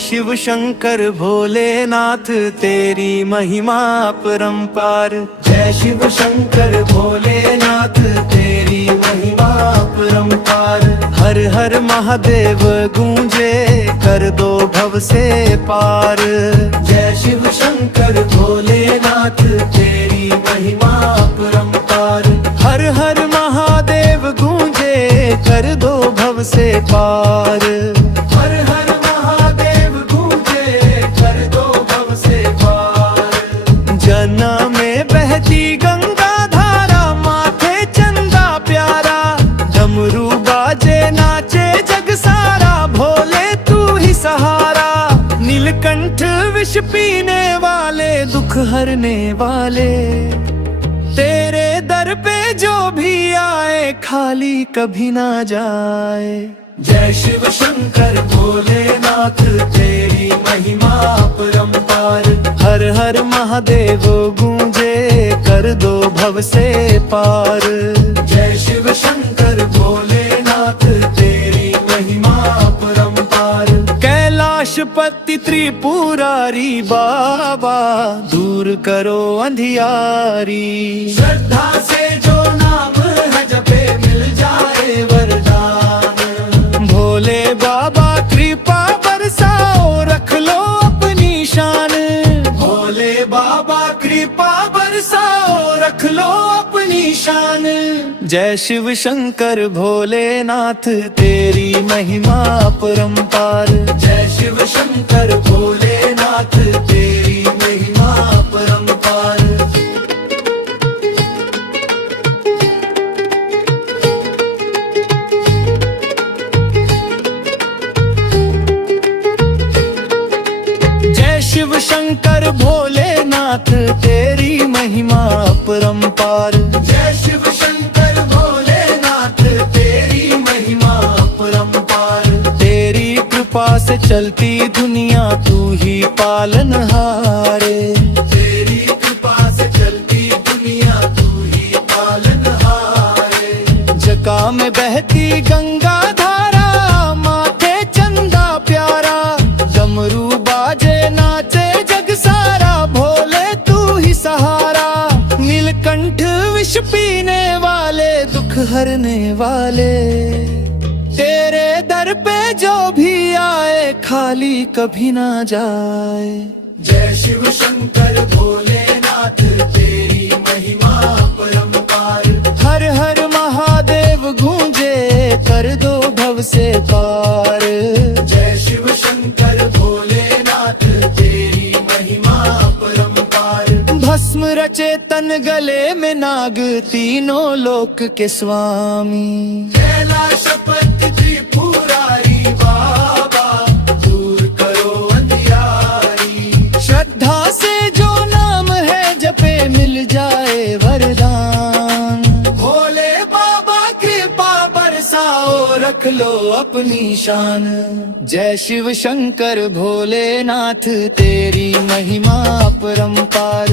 शिव शंकर भोलेनाथ तेरी महिमा अपरंपार। जय शिव शंकर भोलेनाथ तेरी महिमा अपरंपार। हर हर महादेव गूंजे कर दो भव से पार। जय शिव शंकर भोलेनाथ तेरी महिमा अपरंपार। हर हर महादेव गूंजे कर दो भव से पार। हर हर महादेव गूंजे कर दो भव से पार। जना में बहती गंगा धारा, माथे चंदा प्यारा। डमरू बाजे नाचे जग सारा, भोले तू ही सहारा। नीलकंठ विष पीने वाले, दुख हरने वाले। तेरे दर पे जो भी आए खाली कभी ना जाए। जय शिव शंकर भोलेनाथ तेरी महिमा अपरंपार। हर हर महादेव गूंजे कर दो भव से पार। जय शिव शंकर भोलेनाथ तेरी महिमा अपरंपार। कैलाशपति त्रिपुरारी बाबा, दूर करो अंधियारी। श्रद्धा से जो नाम है जपे मिल जाए वरदान। भोले बाबा कृपा बरसाओ, रख लो अपनी शान। भोले बाबा कृपा बरसाओ, रख लो अपनी शान। जय शिव शंकर भोलेनाथ तेरी महिमा अपरंपार। जय शिव शंकर भोलेनाथ तेरी महिमा अपरंपार। जय शिव शंकर भोलेनाथ तेरी महिमा अपरंपार। जय शिव शंकर भोलेनाथ तेरी महिमा अपरंपार। तेरी कृपा से चलती दुनिया, तू ही पालनहारे। तेरी कृपा से चलती दुनिया, तू ही पालनहारे। जका में बहती गंगा धारा, माथे चंदा प्यारा। डमरू बाजे नाचे जग सारा, भोले तू ही सहारा। नीलकंठ विष पीने वाले, दुख हरने वाले। तेरे दर पे जो भी आए खाली कभी ना जाए। जय शिव शंकर भोलेनाथ तेरी महिमा अपरंपार। हर हर महादेव गूंजे कर दो भव से पार। जय शिव शंकर भोलेनाथ तेरी महिमा अपरंपार। भस्म रचे तन गले में नाग, तीनों लोक के स्वामी। कैलाशपति त्रिपुरारी बाबा, दूर करो अंधियारी। श्रद्धा से जो नाम है जपे मिल जाए वरदान। भोले बाबा कृपा बरसाओ, रख लो अपनी शान। जय शिव शंकर भोलेनाथ तेरी महिमा अपरंपार।